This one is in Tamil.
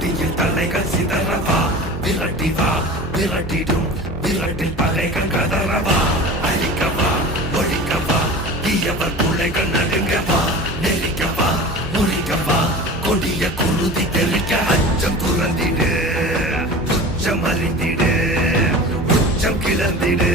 கொடியில் தலைகள் சிதறவா விரட்டி வா விரட்டிடும் விரட்டில் பகைகள் கதறவா அழிக்கவா ஒழிக்கவா தீயவர் பிள்ளைகள் நடுங்கவா நெருக்கவா முறிக்கவா கொடிய குருதி தெளிக்க அச்சம் துறந்திடு உச்சம் அறிந்திடு உச்சம் கிளந்திடு